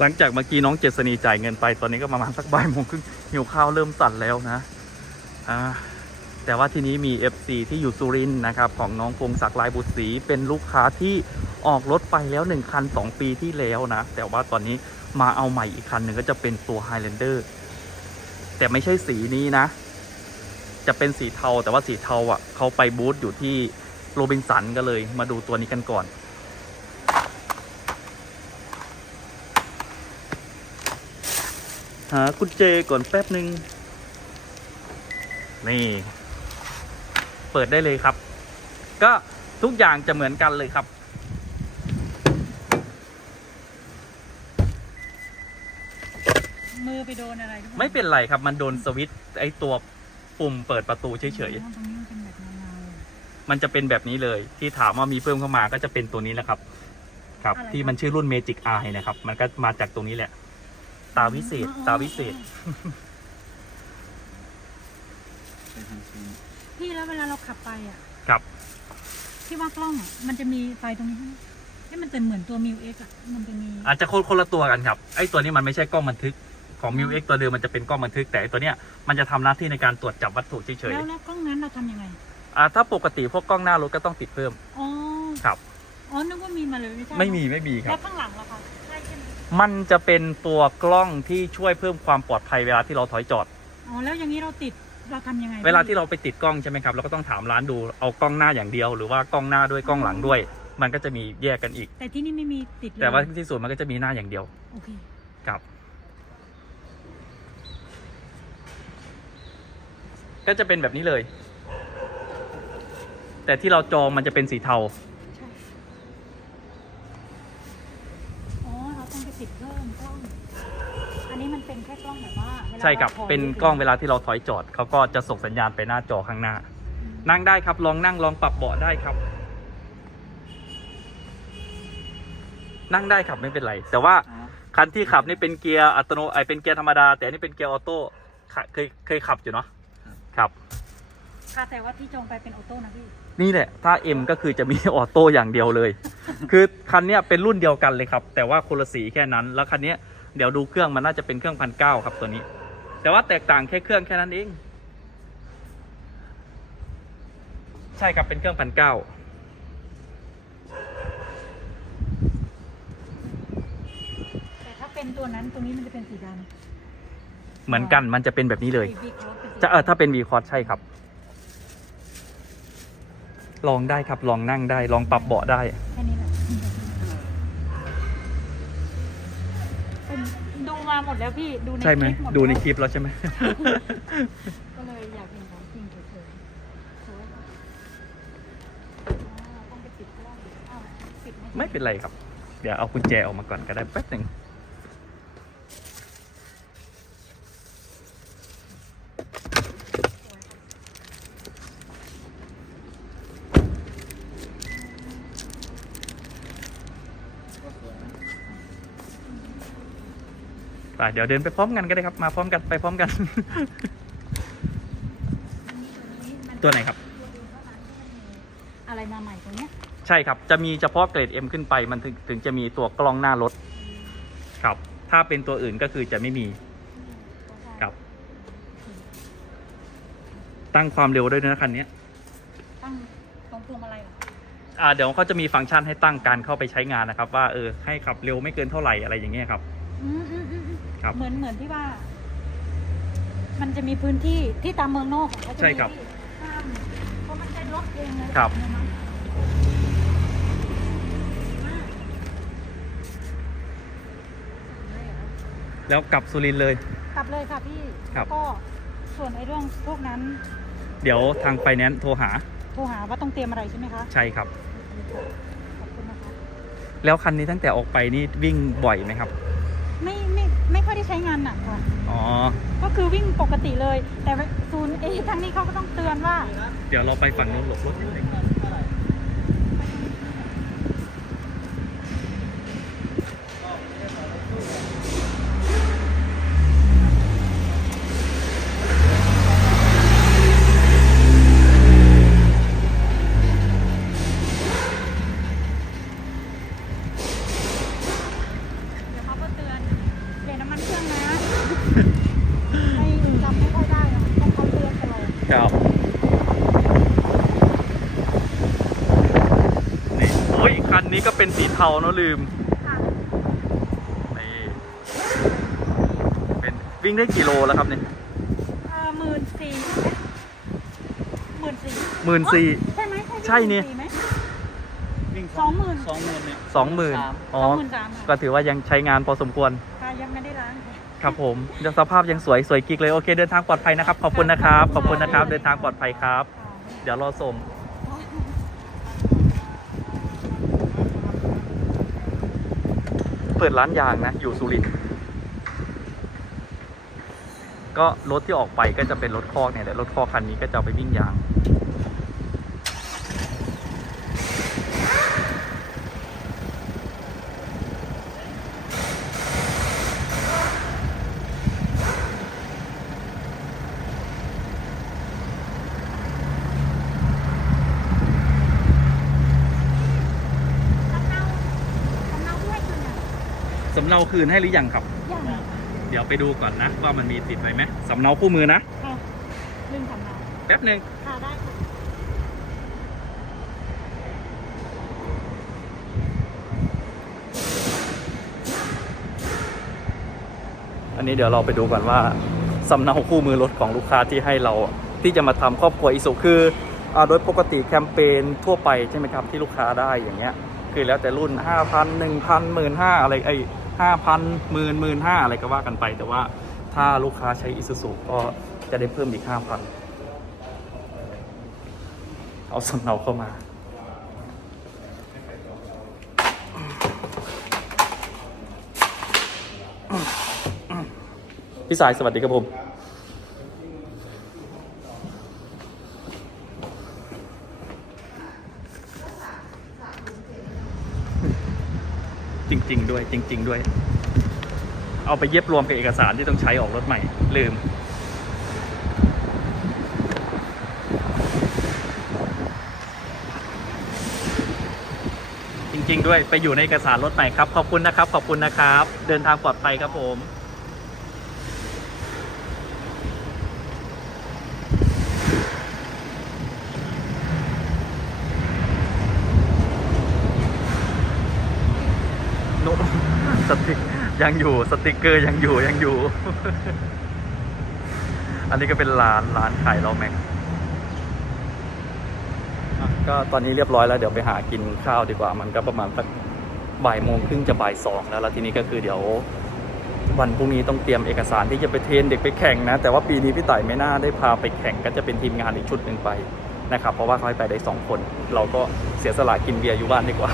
หลังจากเมื่อกี้น้องเจษณีจ่ายเงินไปตอนนี้ก็ประมาณสักบ่ายโมงครึ่งหิวข้าวเริ่มสั่นแล้วนะอ่าแต่ว่าที่นี้มี FC ที่อยู่สุรินทร์นะครับ ของน้องพงศักดิ์ลายบุตรศรีเป็นลูกค้าที่ออกรถไปแล้ว 1 คัน 2 ปีที่แล้วนะ แต่ว่าตอนนี้มาเอาใหม่อีกคันหนึ่งก็จะเป็นตัว Highlander แต่ไม่ใช่สีนี้นะ จะเป็นสีเทาแต่ว่าสีเทาอะเขาไปบูธอยู่ที่โรบินสันก็เลยมาดูตัวนี้กันก่อน หากุญแจก่อนแป๊บหนึ่งนี่ เปิดได้เลยครับ ก็ทุกอย่างจะเหมือนกันเลยครับ มือไปโดนอะไรหรือปล่าไม่เป็นไรครับ มันโดนสวิตช์ไอตัวปุ่มเปิดประตูเฉยอ๋อตรงนี้มันเป็นแบบเงาๆมันจะเป็นแบบนี้เลย ที่ถามว่ามีเพิ่มเข้ามาก็จะเป็นตัวนี้แหละครับ ครับที่มันชื่อรุ่น Magic Eye นะครับ มันก็มาจากตรงนี้แหละ ตาวิเศษ ตาวิเศษๆพี่แล้วเวลาเราขับไปอะครับ ที่ว่ากล้องอะมันจะมีไฟตรงนี้ใช่ไหมที่มันจะเหมือนตัวมิวเอ็กอะมันจะมีอาจจะคนคนละตัวกันครับ ไอ้ตัวนี้มันไม่ใช่กล้องบันทึกของ m ิว X ตัวเดิมมันจะเป็นกล้องบันทึก แต่ไอ้ตัวเนี้ยมันจะทำหน้าที่ในการตรวจจับวัตถุเฉยแล้วแล้วกล้องนั้นเราทำยังไงๆอ่าถ้าปกติพวกกล้องหน้ารถก็ต้องติดเพิ่ม อ๋อครับ อ๋อนึกว่ามีมาเลยไม่ใช่ไม่มีไม่มีคแล้รับวข้างหลังล่ะคะใช่ใช่ไห มมันจะเป็นตัวกล้องที่ช่วยเพิ่มความปลอดภัยเวลาที่เราถอยจอด อ๋อแล้วอย่างนี้เราติดเราทำยังไงเวลาที่เราไปติดกล้องใช่ไหมครับเราก็ต้องถามร้านดูเอากล้องหน้าอย่างเดียว หรือว่ากล้องหน้าด้วยกล้องหลังด้วย มันก็จะมีแยกกันอีก แต่ที่นี่ไม่มีติดเลยแต่ว่าที่สุดมันก็จะมีหน้าอย่างเดียวโอเคครับ ก็จะเป็นแบบนี้เลย แต่ที่เราจองมันจะเป็นสีเทา ใช่ อ๋อ เราต้องไปติดเพิ่มกล้อง อันนี้มันเป็นแค่กล้องแบบว่าวลา ใช่ครับาถอยเป็นกล้องเวลาที่เราถอยจอดเขาก็จะส่งสัญญาณไปหน้าจอข้างหน้า นั่งได้ครับ ลองนั่งลองปรับเบาะได้ครับ นั่งได้ครับไม่เป็นไร แต่ว่าอ๋อคันที่ขับนี่เป็นเกียร์อัตโนไอเป็นเกียร์ธรรมดา แต่อันนี่เป็นเกียร์ออโต้ค่ะเคยเคยขับอยู่เนาะครับค่ะแต่ว่าที่จองไปเป็นออโต้นะพี่นี่แหละถ้า M ก็คือจะมีออโต้อย่างเดียวเลย คือคันเนี้ยเป็นรุ่นเดียวกันเลยครับ แต่ว่าคนละสีแค่นั้น แล้วคันเนี้ยเดี๋ยวดูเครื่องมันน่าจะเป็นเครื่องพันเก้าครับตัวนี้ แต่ว่าแตกต่างแค่เครื่องแค่นั้นเอง ใช่ครับเป็นเครื่องพันเก้าแต่ถ้าเป็นตัวนั้นตรงนี้มันจะเป็นสีดเหมือนกันมันจะเป็นแบบนี้ำเลยวีคอร์สเป็นสีจะเออถ้าเป็น V คอร์ใช่ครับ ลองได้ครับลองนั่งได้ ลองปรับเบาะได้ แค่นี้แหละเป็น หมดแล้วพี่ดูในใช่ไหมคลิปหมดดูในแล้วคลิปแล้วใช่ไหม ก็เลยอยากเห็นของจริงเฉยๆสวยค่ะอ๋อต้องไปติดกล้องอ้าวติดใช่ไม่เป็นไรครับ เดี๋ยวเอากุญแจออกมาก่อนก็ได้แป๊บหนึ่ง ไปเดี๋ยวเดินไปพร้อมกันก็ได้ครับ มาพร้อมกันไปพร้อมกัน ตัวไหนครับ อะไรมาใหม่ตรงเนี้ยใช่ครับ จะมีเฉพาะเกรด M ขึ้นไป มันถึงถึงจะมีตัวกล้องหน้ารถ ครับ ถ้าเป็นตัวอื่นก็คือจะไม่มี ครับ ตั้งความเร็วด้วยนะคันนี้ตั้งตรงพวงมาลัยเหรออ่าเดี๋ยวเขาจะมีฟังก์ชันให้ตั้งการเข้าไปใช้งานนะครับ ว่าเออให้ขับเร็วไม่เกินเท่าไหร่อะไรอย่างเงี้ยครับ อืมอืมอืมอืมครับ เหมือนเหมือนที่ว่า มันจะมีพื้นที่ที่ตามเมืองนอกเขาจะใช่มีครับที่ห้ามเพราะมันใช้รถเองเลยครับเนี่ยมั้งมากได้เหรอแล้วกลับสุรินทร์เลย กลับเลยค่ะพี่ครับ แล้วก็ส่วนไอ้เรื่องพวกนั้นเดี๋ยวทางไฟแนนซ์โทรหาโทรหาว่าต้องเตรียมอะไรใช่ไหมคะใช่ครับ ขอบคุณนะคะแล้วคันนี้ตั้งแต่ออกไปนี่วิ่งบ่อยไหมครับไม่ไม่ไม่ ค่อยได้ใช้งานหนักค่ะอ๋อ ก็คือวิ่งปกติเลย แต่ว่าศูนย์เอทางนี้เขาก็ต้องเตือนว่า เดี๋ยวเราไปฝั่งนู้นหลบรถนิดนึง ก็เป็นสีเทาเนอะลืมค่ะนี่เป็นวิ่งได้กี่โลแล้วครับเนี่ยหมื่นสี่หมื่นสี่หมื่นสี่ใช่ไหมใช่นี่14ไหมวิ่งสองหมื่นสองหมื่นเนี่ยสองหมื่นสามอ๋อสองหมื่นสามก็ถือว่ายังใช้งานพอสมควรค่ะยังไม่ได้ล้างค่ะครับผมยังสภาพยังสวยสวยกิ๊กเลยโอเคเดินทางปลอดภัยนะครับ ขอบคุณนะครับ ขอบคุณนะครับ เดินทางปลอดภัยครับ เดี๋ยวรอส่ง เปิดร้านยางนะ อยู่สุรินทร์ก็รถที่ออกไปก็จะเป็นรถคอกเนี่ยแหละรถคอกคันนี้ก็จะไปวิ่งยาง สำเนาสำเนาด้วยคือเนี่ย สำเนาคืนให้หรือยังครับอย่างเดี๋ยวไปดูก่อนนะ ว่ามันมีติดไว้ไหมสำเนาคู่มือนะค่ะหนึ่งสำเนาแป๊บหนึ่งค่ะได้ค่ะอันนี้เดี๋ยวเราไปดูก่อนว่าสำเนาคู่มือรถของลูกค้าที่ให้เราที่จะมาทำครอบครัวอิสุคืออาโดยปกติแคมเปญทั่วไปใช่ไหมครับที่ลูกค้าได้อย่างเงี้ย คือแล้วแต่รุ่น 5 0 0 0 1,000 15,000อะไรไอ้ ห้าพันหมื่นหมื่นห้าอะไรก็ว่ากันไป แต่ว่าถ้าลูกค้าใช้อิสุสุก็จะได้เพิ่มอีกห้าพันเอาสำเนาเข้ามาพี่สายสวัสดีครับผม จริง ๆ ด้วยจริง ๆ ด้วย เอาไปเย็บรวมกับเอกสารที่ต้องใช้ออกรถใหม่ ลืม จริง ๆ ด้วยไปอยู่ในเอกสารรถใหม่ครับ ขอบคุณนะครับ ขอบคุณนะครับ เดินทางปลอดภัยครับผม นสติกยังอยู่สติกเกอร์ยังอยู่ยังอยู่ อันนี้ก็เป็นร้านร้านขายล้อแม็กก็ตอนนี้เรียบร้อยแล้วเดี๋ยวไปหากินข้าวดีกว่า มันก็ประมาณสักบ่ายโมงครึ่งจะบ่ายสองแล้วแล้วทีนี้ก็คือเดี๋ยววันพรุ่งนี้ต้องเตรียมเอกสารที่จะไปเทรนเด็กไปแข่งนะ แต่ว่าปีนี้พี่ต่ายไม่น่าได้พาไปแข่งก็จะเป็นทีมงานอีกชุดหนึ่งไปนะครับ เพราะว่าเขาให้ไปได้สองคน เราก็เสียสละกินเบียร์อยู่บ้านดีกว่า